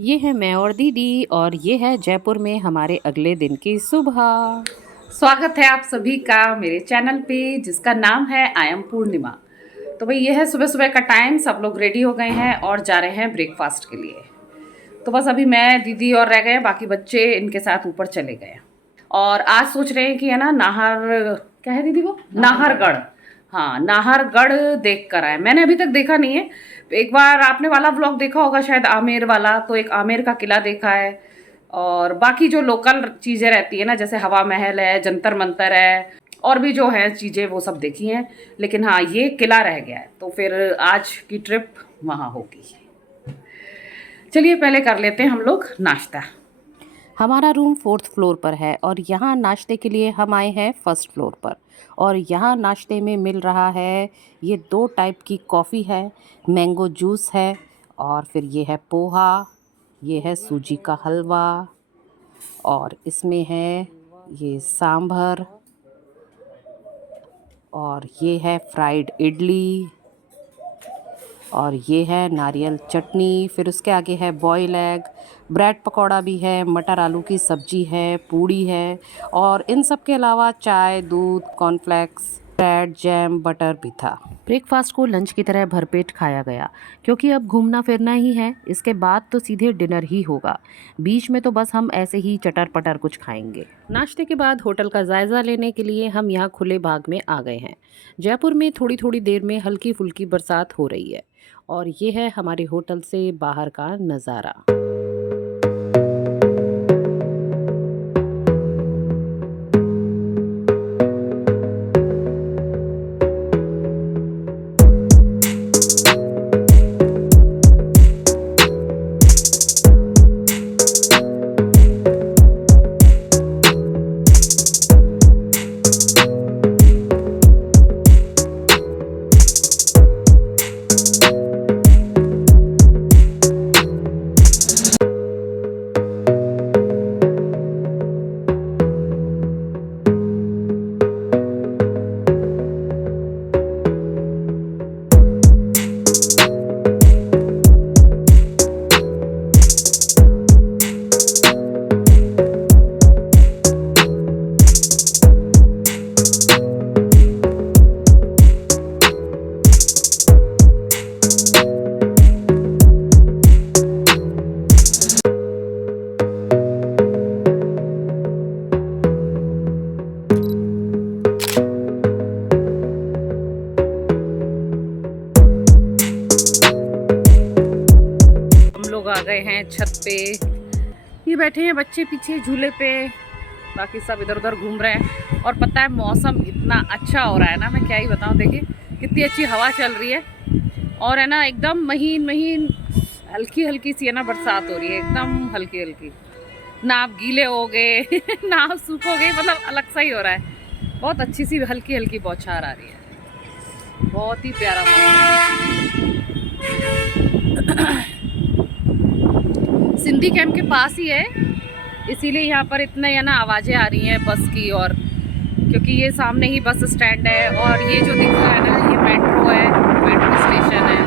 ये है मैं और दीदी और ये है जयपुर में हमारे अगले दिन की सुबह। स्वागत है आप सभी का मेरे चैनल पे जिसका नाम है आई एम पूर्णिमा। तो भाई ये है सुबह सुबह का टाइम, सब लोग रेडी हो गए हैं और जा रहे हैं ब्रेकफास्ट के लिए। तो बस अभी मैं दीदी और रह गए, बाकी बच्चे इनके साथ ऊपर चले गए। और आज सोच रहे हैं कि है ना नाहर, क्या है दीदी वो, नाहरगढ़। हाँ, नाहरगढ़ देख कर आए। मैंने अभी तक देखा नहीं है। एक बार आपने वाला व्लॉग देखा होगा शायद, आमेर वाला, तो एक आमेर का किला देखा है। और बाकी जो लोकल चीज़ें रहती है ना, जैसे हवा महल है, जंतर मंतर है, और भी जो है चीज़ें वो सब देखी हैं। लेकिन हाँ, ये किला रह गया है, तो फिर आज की ट्रिप वहाँ होगी। चलिए पहले कर लेते हैं हम लोग नाश्ता। हमारा रूम 4th फ्लोर पर है और यहाँ नाश्ते के लिए हम आए हैं 1st फ्लोर पर। और यहाँ नाश्ते में मिल रहा है, ये 2 टाइप की कॉफ़ी है, मैंगो जूस है, और फिर ये है पोहा, ये है सूजी का हलवा, और इसमें है ये सांभर, और ये है फ्राइड इडली, और ये है नारियल चटनी। फिर उसके आगे है बॉयल एग, ब्रेड पकौड़ा भी है, मटर आलू की सब्जी है, पूड़ी है, और इन सब के अलावा चाय, दूध, कॉर्नफ्लेक्स, ब्रेड, जैम, बटर भी था। ब्रेकफास्ट को लंच की तरह भरपेट खाया गया, क्योंकि अब घूमना फिरना ही है, इसके बाद तो सीधे डिनर ही होगा। बीच में तो बस हम ऐसे ही चटर पटर कुछ खाएंगे। नाश्ते के बाद होटल का जायज़ा लेने के लिए हम यहाँ खुले बाग में आ गए हैं। जयपुर में थोड़ी थोड़ी देर में हल्की फुल्की बरसात हो रही है। और ये है हमारे होटल से बाहर का नज़ारा। लोग आ गए हैं छत पे, ये बैठे हैं बच्चे पीछे झूले पे, बाकी सब इधर उधर घूम रहे हैं। और पता है मौसम इतना अच्छा हो रहा है ना, मैं क्या ही बताऊं। देखिए कितनी अच्छी हवा चल रही है, और है ना एकदम महीन महीन हल्की हल्की सी है ना बरसात हो रही है, एकदम हल्की हल्की। ना आप गीले हो गए ना आप सूखोगे, मतलब अलग सा ही हो रहा है। बहुत अच्छी सी हल्की हल्की बौछार आ रही है, बहुत ही प्यारा मौसम। सिंधी कैंप के पास ही है, इसीलिए यहाँ पर इतने है ना आवाज़ें आ रही हैं बस की, और क्योंकि ये सामने ही बस स्टैंड है, और ये जो दिख रहा है ना ये मेट्रो है, मेट्रो स्टेशन है।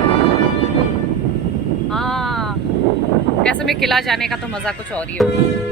हाँ, ऐसे में किला जाने का तो मज़ा कुछ और ही होगा।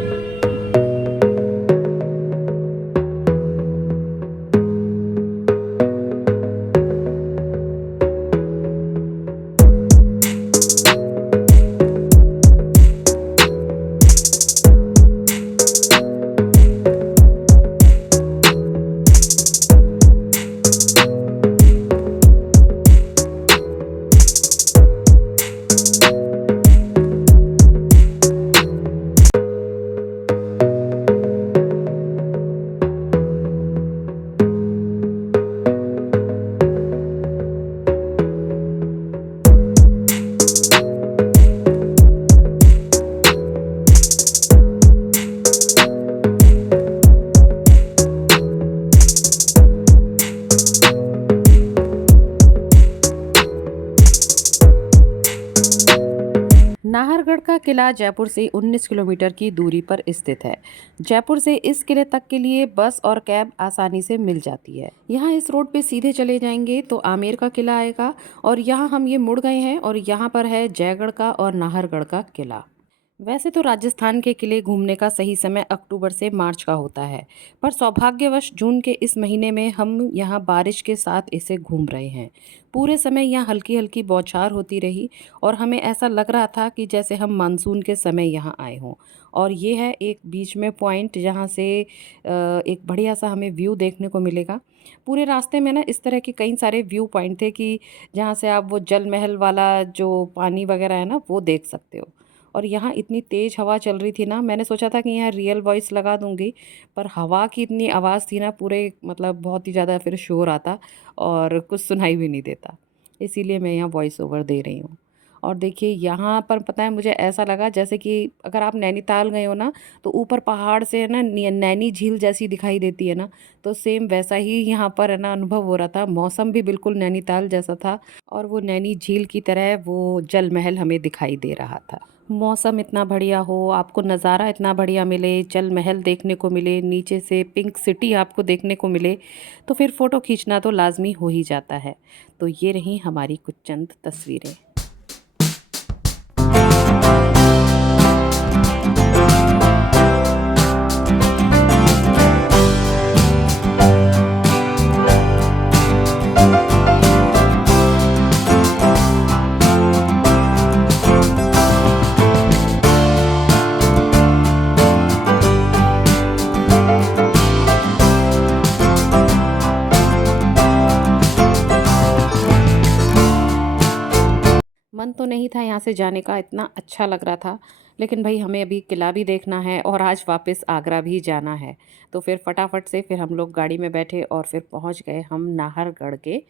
नाहरगढ़ का किला जयपुर से 19 किलोमीटर की दूरी पर स्थित है। जयपुर से इस किले तक के लिए बस और कैब आसानी से मिल जाती है। यहाँ इस रोड पे सीधे चले जाएंगे तो आमेर का किला आएगा, और यहाँ हम ये मुड़ गए हैं और यहाँ पर है जयगढ़ का और नाहरगढ़ का किला। वैसे तो राजस्थान के किले घूमने का सही समय अक्टूबर से मार्च का होता है, पर सौभाग्यवश जून के इस महीने में हम यहाँ बारिश के साथ इसे घूम रहे हैं। पूरे समय यहाँ हल्की हल्की बौछार होती रही और हमें ऐसा लग रहा था कि जैसे हम मानसून के समय यहाँ आए हों। और ये है एक बीच में पॉइंट जहाँ से एक बढ़िया सा हमें व्यू देखने को मिलेगा। पूरे रास्ते में ना इस तरह के कई सारे व्यू पॉइंट थे कि जहाँ से आप वो जल महल वाला जो पानी वगैरह है ना वो देख सकते हो। और यहाँ इतनी तेज़ हवा चल रही थी ना, मैंने सोचा था कि यहाँ रियल वॉइस लगा दूँगी, पर हवा की इतनी आवाज़ थी ना, पूरे मतलब बहुत ही ज़्यादा फिर शोर आता और कुछ सुनाई भी नहीं देता। इसीलिए मैं यहाँ वॉइस ओवर दे रही हूँ। और देखिए यहाँ पर पता है मुझे ऐसा लगा जैसे कि अगर आप नैनीताल गए हो ना, तो ऊपर पहाड़ से है ना नैनी झील जैसी दिखाई देती है ना, तो सेम वैसा ही यहाँ पर है ना अनुभव हो रहा था। मौसम भी बिल्कुल नैनीताल जैसा था और वो नैनी झील की तरह वो जल महल हमें दिखाई दे रहा था। मौसम इतना बढ़िया हो, आपको नज़ारा इतना बढ़िया मिले, जल महल देखने को मिले, नीचे से पिंक सिटी आपको देखने को मिले, तो फिर फ़ोटो खींचना तो लाज़मी हो ही जाता है। तो ये रही हमारी कुछ चंद तस्वीरें। मन तो नहीं था यहाँ से जाने का, इतना अच्छा लग रहा था, लेकिन भाई हमें अभी किला भी देखना है और आज वापस आगरा भी जाना है। तो फिर फटाफट से फिर हम लोग गाड़ी में बैठे और फिर पहुँच गए हम नाहरगढ़ के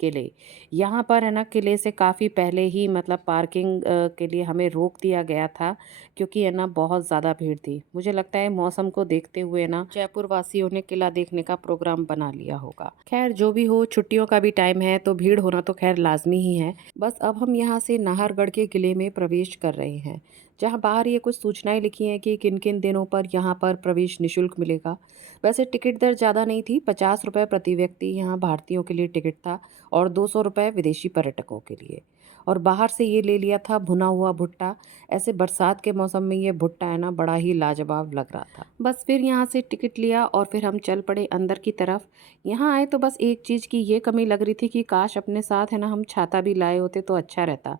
किले। यहाँ पर है ना किले से काफ़ी पहले ही मतलब पार्किंग के लिए हमें रोक दिया गया था, क्योंकि है ना बहुत ज़्यादा भीड़ थी। मुझे लगता है मौसम को देखते हुए ना जयपुर वासियों ने किला देखने का प्रोग्राम बना लिया होगा। खैर जो भी हो, छुट्टियों का भी टाइम है तो भीड़ होना तो खैर लाजमी ही है। बस अब हम यहाँ से नाहरगढ़ के किले में प्रवेश कर रहे हैं, जहाँ बाहर ये कुछ सूचनाएं लिखी हैं कि किन किन दिनों पर यहाँ पर प्रवेश निशुल्क मिलेगा। वैसे टिकट दर ज़्यादा नहीं थी, 50 रुपये प्रति व्यक्ति यहाँ भारतीयों के लिए टिकट था और 200 रुपये विदेशी पर्यटकों के लिए। और बाहर से ये ले लिया था भुना हुआ भुट्टा। ऐसे बरसात के मौसम में ये भुट्टा है ना बड़ा ही लाजवाब लग रहा था। बस फिर यहाँ से टिकट लिया और फिर हम चल पड़े अंदर की तरफ। यहाँ आए तो बस एक चीज़ की ये कमी लग रही थी कि काश अपने साथ है ना हम छाता भी लाए होते तो अच्छा रहता।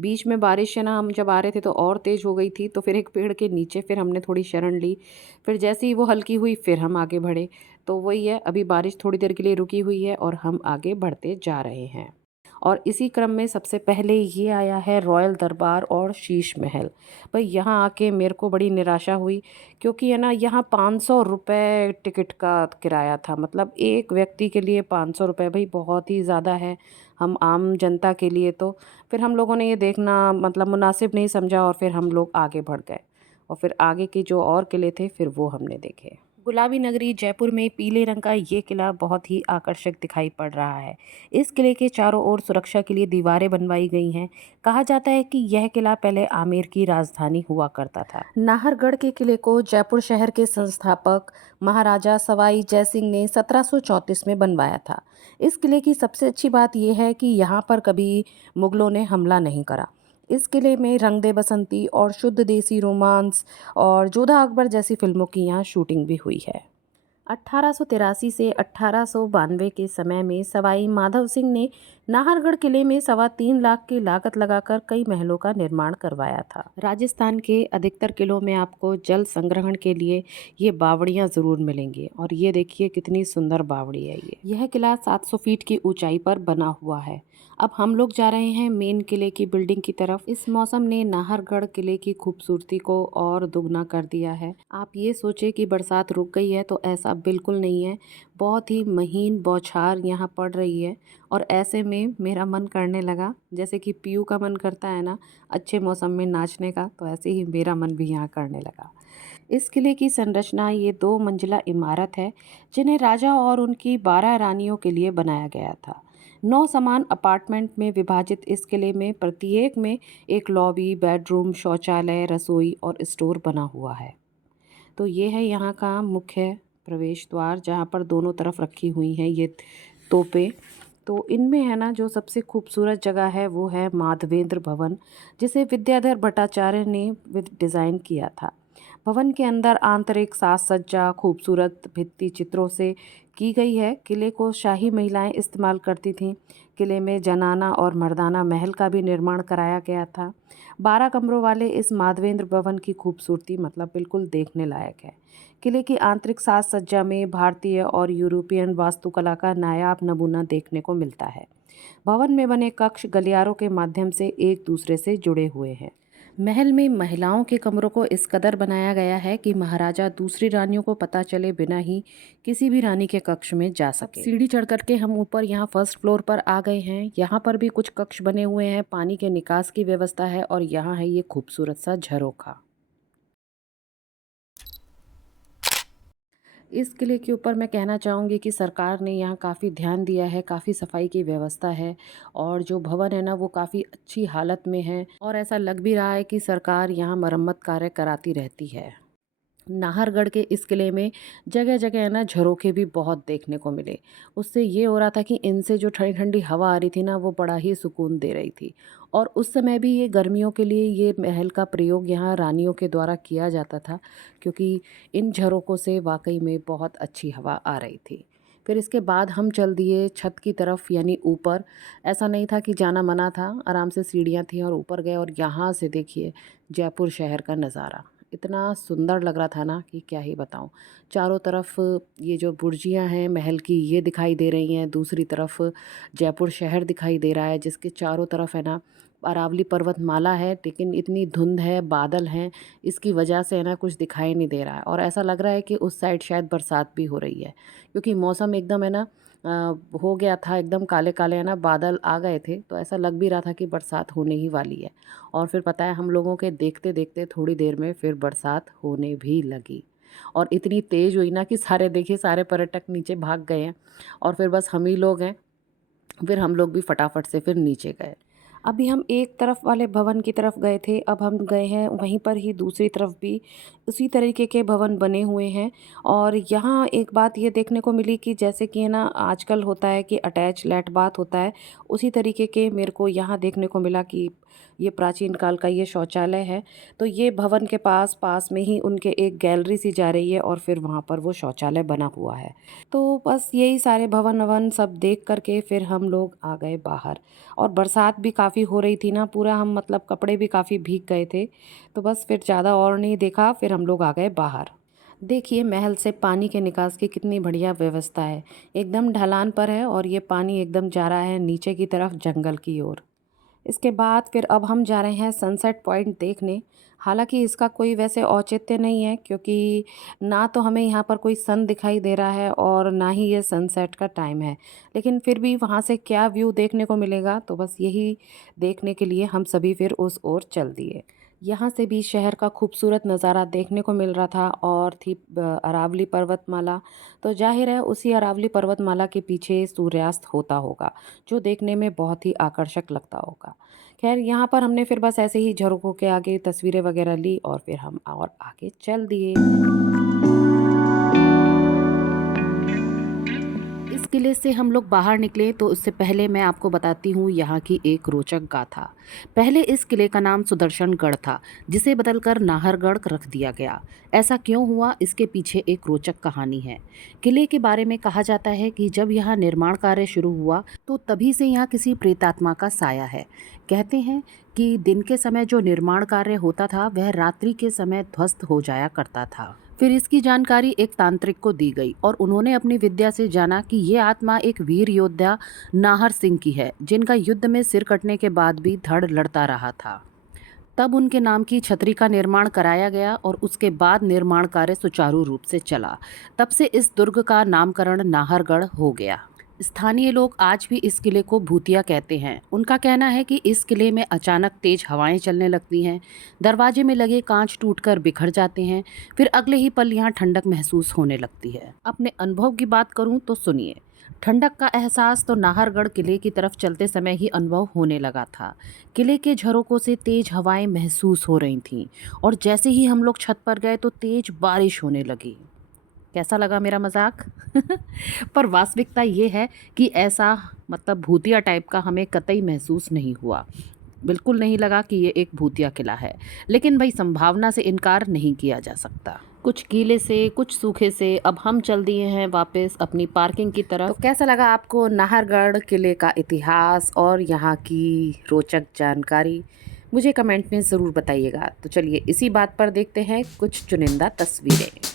बीच में बारिश है ना हम जब आ रहे थे तो और तेज़ हो गई थी, तो फिर एक पेड़ के नीचे फिर हमने थोड़ी शरण ली। फिर जैसे ही वो हल्की हुई फिर हम आगे बढ़े। तो वही है, अभी बारिश थोड़ी देर के लिए रुकी हुई है और हम आगे बढ़ते जा रहे हैं। और इसी क्रम में सबसे पहले ये आया है रॉयल दरबार और शीश महल। भाई यहाँ आके मेरे को बड़ी निराशा हुई, क्योंकि है ना यहाँ 500 रुपये टिकट का किराया था। मतलब एक व्यक्ति के लिए 500 रुपये, भाई बहुत ही ज़्यादा है हम आम जनता के लिए। तो फिर हम लोगों ने ये देखना मतलब मुनासिब नहीं समझा और फिर हम लोग आगे बढ़ गए। और फिर आगे के जो और किले थे फिर वो हमने देखे। गुलाबी नगरी जयपुर में पीले रंग का ये किला बहुत ही आकर्षक दिखाई पड़ रहा है। इस किले के चारों ओर सुरक्षा के लिए दीवारें बनवाई गई हैं। कहा जाता है कि यह किला पहले आमेर की राजधानी हुआ करता था। नाहरगढ़ के किले को जयपुर शहर के संस्थापक महाराजा सवाई जयसिंह ने 1734 में बनवाया था। इस किले की सबसे अच्छी बात यह है कि यहाँ पर कभी मुगलों ने हमला नहीं करा। इस किले में रंग दे बसंती और शुद्ध देसी रोमांस और जोधा अकबर जैसी फिल्मों की यहाँ शूटिंग भी हुई है। 1883 से 1892 के समय में सवाई माधव सिंह ने नाहरगढ़ किले में 3.25 लाख की लागत लगाकर कई महलों का निर्माण करवाया था। राजस्थान के अधिकतर किलों में आपको जल संग्रहण के लिए ये बावड़ियाँ ज़रूर मिलेंगी, और ये देखिए कितनी सुंदर बावड़ी है ये। यह किला 700 फीट की ऊंचाई पर बना हुआ है। अब हम लोग जा रहे हैं मेन किले की बिल्डिंग की तरफ। इस मौसम ने नाहरगढ़ किले की खूबसूरती को और दुगना कर दिया है। आप ये सोचे कि बरसात रुक गई है, तो ऐसा बिल्कुल नहीं है। बहुत ही महीन बौछार यहाँ पड़ रही है और ऐसे में मेरा मन करने लगा, जैसे कि पीयू का मन करता है ना अच्छे मौसम में नाचने का, तो ऐसे ही मेरा मन भी यहाँ करने लगा। इस किले की संरचना ये 2 मंजिला इमारत है, जिन्हें राजा और उनकी 12 रानियों के लिए बनाया गया था। 9 समान अपार्टमेंट में विभाजित इस किले में प्रत्येक में एक लॉबी, बेडरूम, शौचालय, रसोई और स्टोर बना हुआ है। तो ये है यहाँ का मुख्य प्रवेश द्वार, जहाँ पर दोनों तरफ रखी हुई हैं ये तोपें। तो इनमें है ना जो सबसे खूबसूरत जगह है वो है माधवेंद्र भवन, जिसे विद्याधर भट्टाचार्य ने डिज़ाइन किया था। भवन के अंदर आंतरिक साज सज्जा खूबसूरत भित्ति चित्रों से की गई है। किले को शाही महिलाएं इस्तेमाल करती थीं। किले में जनाना और मर्दाना महल का भी निर्माण कराया गया था। 12 कमरों वाले इस माधवेंद्र भवन की खूबसूरती मतलब बिल्कुल देखने लायक है। किले की आंतरिक साज सज्जा में भारतीय और यूरोपियन वास्तुकला का नायाब नमूना देखने को मिलता है। भवन में बने कक्ष गलियारों के माध्यम से एक दूसरे से जुड़े हुए हैं। महल में महिलाओं के कमरों को इस कदर बनाया गया है कि महाराजा दूसरी रानियों को पता चले बिना ही किसी भी रानी के कक्ष में जा सके। सीढ़ी चढ़ करके हम ऊपर यहाँ फर्स्ट फ्लोर पर आ गए हैं। यहाँ पर भी कुछ कक्ष बने हुए हैं, पानी के निकास की व्यवस्था है और यहाँ है ये खूबसूरत सा झरोखा। इस किले के ऊपर मैं कहना चाहूँगी कि सरकार ने यहाँ काफ़ी ध्यान दिया है, काफ़ी सफाई की व्यवस्था है और जो भवन है ना वो काफ़ी अच्छी हालत में है और ऐसा लग भी रहा है कि सरकार यहाँ मरम्मत कार्य कराती रहती है। नाहरगढ़ के इस किले में जगह जगह है ना झरोखे भी बहुत देखने को मिले। उससे ये हो रहा था कि इनसे जो ठंडी ठंडी हवा आ रही थी ना वो बड़ा ही सुकून दे रही थी। और उस समय भी ये गर्मियों के लिए ये महल का प्रयोग यहाँ रानियों के द्वारा किया जाता था, क्योंकि इन झरोकों से वाकई में बहुत अच्छी हवा आ रही थी। फिर इसके बाद हम चल दिए छत की तरफ यानी ऊपर। ऐसा नहीं था कि जाना मना था, आराम से सीढ़ियाँ थीं और ऊपर गए और यहाँ से देखिए जयपुर शहर का नज़ारा इतना सुंदर लग रहा था ना कि क्या ही बताऊं। चारों तरफ ये जो बुर्जियां हैं महल की ये दिखाई दे रही हैं, दूसरी तरफ जयपुर शहर दिखाई दे रहा है जिसके चारों तरफ है ना अरावली पर्वतमाला है, लेकिन इतनी धुंध है, बादल हैं, इसकी वजह से है ना कुछ दिखाई नहीं दे रहा है और ऐसा लग रहा है कि उस साइड शायद बरसात भी हो रही है, क्योंकि मौसम एकदम है ना हो गया था, एकदम काले काले है ना बादल आ गए थे, तो ऐसा लग भी रहा था कि बरसात होने ही वाली है। और फिर पता है हम लोगों के देखते देखते थोड़ी देर में फिर बरसात होने भी लगी और इतनी तेज़ हुई ना कि सारे देखिए सारे पर्यटक नीचे भाग गए हैं और फिर बस हम ही लोग हैं। फिर हम लोग भी फटाफट से फिर नीचे गए। अभी हम एक तरफ वाले भवन की तरफ गए थे, अब हम गए हैं वहीं पर ही दूसरी तरफ भी उसी तरीके के भवन बने हुए हैं। और यहाँ एक बात ये देखने को मिली कि जैसे कि है ना आजकल होता है कि अटैच लैट बाथ होता है, उसी तरीके के मेरे को यहाँ देखने को मिला कि ये प्राचीन काल का ये शौचालय है। तो ये भवन के पास पास में ही उनके एक गैलरी सी जा रही है और फिर वहाँ पर वो शौचालय बना हुआ है। तो बस यही सारे भवन ववन सब देख करके फिर हम लोग आ गए बाहर। और बरसात भी काफ़ी हो रही थी ना, पूरा हम मतलब कपड़े भी काफ़ी भीग गए थे। तो बस फिर ज़्यादा और नहीं देखा, फिर हम लोग आ गए बाहर। देखिए महल से पानी के निकास की कितनी बढ़िया व्यवस्था है। एकदम ढलान पर है और ये पानी एकदम जा रहा है नीचे की तरफ जंगल की ओर। इसके बाद फिर अब हम जा रहे हैं सनसेट पॉइंट देखने। हालांकि इसका कोई वैसे औचित्य नहीं है, क्योंकि ना तो हमें यहाँ पर कोई सन दिखाई दे रहा है और ना ही ये सनसेट का टाइम है। लेकिन फिर भी वहाँ से क्या व्यू देखने को मिलेगा, तो बस यही देखने के लिए हम सभी फिर उस ओर चल दिए। यहाँ से भी शहर का खूबसूरत नज़ारा देखने को मिल रहा था और थी अरावली पर्वतमाला। तो जाहिर है उसी अरावली पर्वतमाला के पीछे सूर्यास्त होता होगा, जो देखने में बहुत ही आकर्षक लगता होगा। खैर यहाँ पर हमने फिर बस ऐसे ही झरोखों के आगे तस्वीरें वगैरह ली और फिर हम और आगे चल दिए। इस किले से हम लोग बाहर निकले तो उससे पहले मैं आपको बताती हूँ यहाँ की एक रोचक गाथा। पहले इस किले का नाम सुदर्शनगढ़ था, जिसे बदलकर नाहरगढ़ रख दिया गया। ऐसा क्यों हुआ, इसके पीछे एक रोचक कहानी है। किले के बारे में कहा जाता है कि जब यहाँ निर्माण कार्य शुरू हुआ तो तभी से यहाँ किसी प्रेतात्मा का साया है। कहते हैं कि दिन के समय जो निर्माण कार्य होता था वह रात्रि के समय ध्वस्त हो जाया करता था। फिर इसकी जानकारी एक तांत्रिक को दी गई और उन्होंने अपनी विद्या से जाना कि ये आत्मा एक वीर योद्धा नाहर सिंह की है, जिनका युद्ध में सिर कटने के बाद भी धड़ लड़ता रहा था। तब उनके नाम की छतरी का निर्माण कराया गया और उसके बाद निर्माण कार्य सुचारू रूप से चला। तब से इस दुर्ग का नामकरण नाहरगढ़ हो गया। स्थानीय लोग आज भी इस किले को भूतिया कहते हैं। उनका कहना है कि इस किले में अचानक तेज हवाएं चलने लगती हैं, दरवाजे में लगे कांच टूटकर बिखर जाते हैं, फिर अगले ही पल यहाँ ठंडक महसूस होने लगती है। अपने अनुभव की बात करूँ तो सुनिए। ठंडक का एहसास तो नाहरगढ़ किले की तरफ चलते समय ही अनुभव होने लगा था। किले के झरोकों से तेज हवाएं महसूस हो रही थीं और जैसे ही हम लोग छत पर गए तो तेज बारिश होने लगी। कैसा लगा मेरा मजाक? पर वास्तविकता ये है कि ऐसा मतलब भूतिया टाइप का हमें कतई महसूस नहीं हुआ। बिल्कुल नहीं लगा कि ये एक भूतिया किला है। लेकिन भाई संभावना से इनकार नहीं किया जा सकता। कुछ गीले से कुछ सूखे से अब हम चल दिए हैं वापस अपनी पार्किंग की तरफ। तो कैसा लगा आपको नाहरगढ़ किले का इतिहास और यहाँ की रोचक जानकारी? मुझे कमेंट में ज़रूर बताइएगा। तो चलिए इसी बात पर देखते हैं कुछ चुनिंदा तस्वीरें।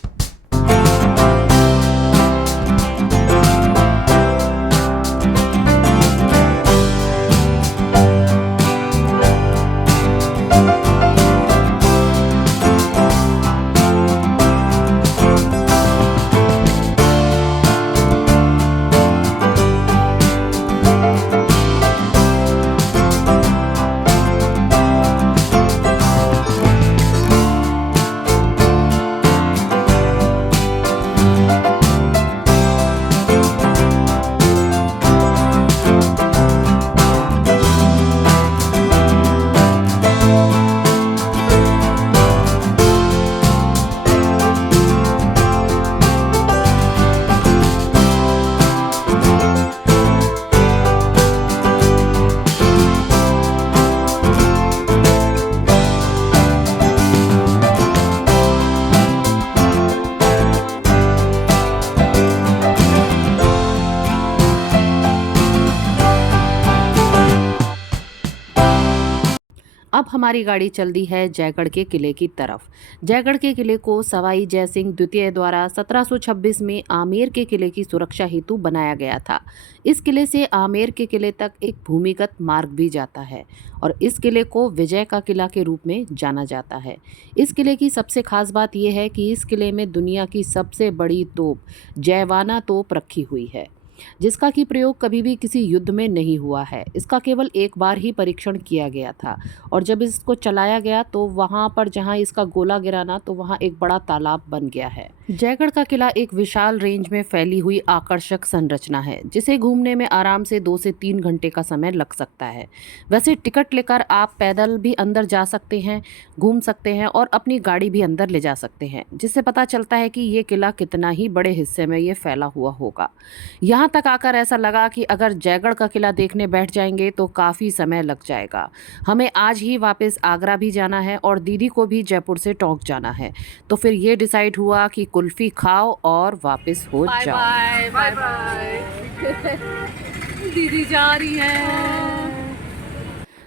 अब हमारी गाड़ी चल दी है जयगढ़ के किले की तरफ। जयगढ़ के किले को सवाई जयसिंह द्वितीय द्वारा 1726 में आमेर के किले की सुरक्षा हेतु बनाया गया था। इस किले से आमेर के किले तक एक भूमिगत मार्ग भी जाता है और इस किले को विजय का किला के रूप में जाना जाता है। इस किले की सबसे खास बात यह है कि इस किले में दुनिया की सबसे बड़ी तोप जयवाना तोप रखी हुई है, जिसका कि प्रयोग कभी भी किसी युद्ध में नहीं हुआ है। इसका केवल एक बार ही परीक्षण किया गया था और जब इसको चलाया गया तो वहाँ पर जहाँ इसका गोला गिरा ना तो वहाँ एक बड़ा तालाब बन गया है। जयगढ़ का किला एक विशाल रेंज में फैली हुई आकर्षक संरचना है, जिसे घूमने में आराम से 2 से 3 घंटे का समय लग सकता है। वैसे टिकट लेकर आप पैदल भी अंदर जा सकते हैं, घूम सकते हैं और अपनी गाड़ी भी अंदर ले जा सकते हैं, जिससे पता चलता है कि ये किला कितना ही बड़े हिस्से में ये फैला हुआ होगा। यहाँ तक आकर ऐसा लगा कि अगर जयगढ़ का किला देखने बैठ जाएंगे तो काफ़ी समय लग जाएगा। हमें आज ही वापस आगरा भी जाना है और दीदी को भी जयपुर से टोंक जाना है। तो फिर ये डिसाइड हुआ कि कुल्फ़ी खाओ और वापस हो जाओ। Bye bye bye bye. दीदी जा रही है।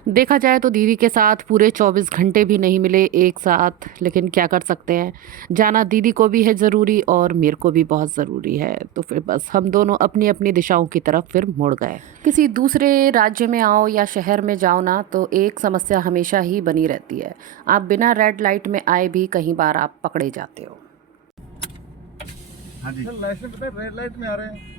देखा जाए तो दीदी के साथ पूरे 24 घंटे भी नहीं मिले एक साथ, लेकिन क्या कर सकते हैं। जाना दीदी को भी है ज़रूरी और मेरे को भी बहुत ज़रूरी है। तो फिर बस हम दोनों अपनी अपनी दिशाओं की तरफ फिर मुड़ गए। किसी दूसरे राज्य में आओ या शहर में जाओ ना तो एक समस्या हमेशा ही बनी रहती है। आप बिना रेड लाइट में आए भी कहीं बार आप पकड़े जाते हो। हाँ जी, सर लाइसेंस पे रेड लाइट में आ रहे हैं।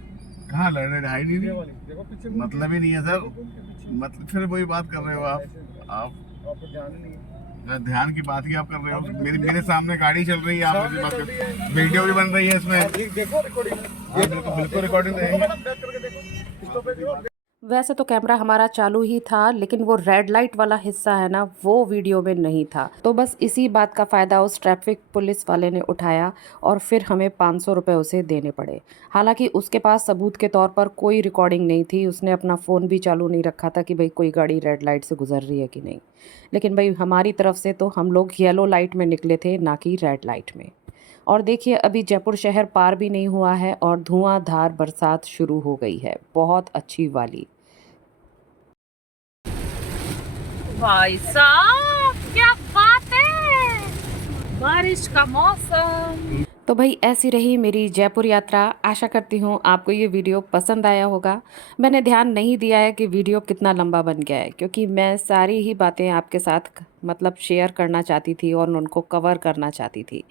कहाँ लड़ रहे हाई नहीं वाली देखो पीछे मतलब ही नहीं है सर। पीछे मतलब फिर वही बात कर रहे हो आप आपको ध्यान ही नहीं है। ध्यान की बात ही आप कर रहे हो। मेरे सामने गाड़ी चल रही है, आप मुझे बात कर, वीडियो भी बन रही है इसमें। देखो रिकॉर्डिंग बिल्कुल रिकॉर्डिंग रहेगी। बैक करके देखो स्टॉप पे देखो। वैसे तो कैमरा हमारा चालू ही था, लेकिन वो रेड लाइट वाला हिस्सा है ना, वो वीडियो में नहीं था। तो बस इसी बात का फ़ायदा उस ट्रैफिक पुलिस वाले ने उठाया और फिर हमें 500 रुपये उसे देने पड़े। हालांकि उसके पास सबूत के तौर पर कोई रिकॉर्डिंग नहीं थी। उसने अपना फ़ोन भी चालू नहीं रखा था कि भाई कोई गाड़ी रेड लाइट से गुजर रही है कि नहीं। लेकिन भाई हमारी तरफ से तो हम लोग येलो लाइट में निकले थे, ना कि रेड लाइट में। और देखिए अभी जयपुर शहर पार भी नहीं हुआ है और धुआंधार बरसात शुरू हो गई है, बहुत अच्छी वाली। भाई साहब क्या बात है, बारिश का मौसम। तो भाई ऐसी रही मेरी जयपुर यात्रा। आशा करती हूँ आपको ये वीडियो पसंद आया होगा। मैंने ध्यान नहीं दिया है कि वीडियो कितना लंबा बन गया है, क्योंकि मैं सारी ही बातें आपके साथ मतलब शेयर करना चाहती थी और उनको कवर करना चाहती थी।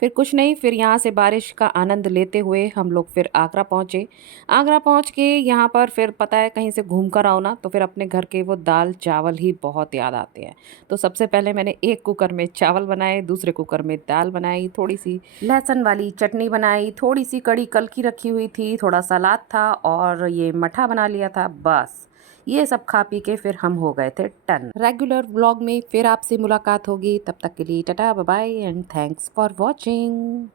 फिर कुछ नहीं, फिर यहाँ से बारिश का आनंद लेते हुए हम लोग फिर आगरा पहुँचे। आगरा पहुँच के यहाँ पर फिर पता है कहीं से घूम कर आओ ना तो फिर अपने घर के वो दाल चावल ही बहुत याद आते हैं। तो सबसे पहले मैंने एक कुकर में चावल बनाए, दूसरे कुकर में दाल बनाई, थोड़ी सी लहसुन वाली चटनी बनाई, थोड़ी सी कड़ी कल की रखी हुई थी, थोड़ा सलाद था और ये मठा बना लिया था। बस ये सब खा पी के फिर हम हो गए थे टन। रेगुलर व्लॉग में फिर आपसे मुलाकात होगी, तब तक के लिए tata bye bye and thanks for watching.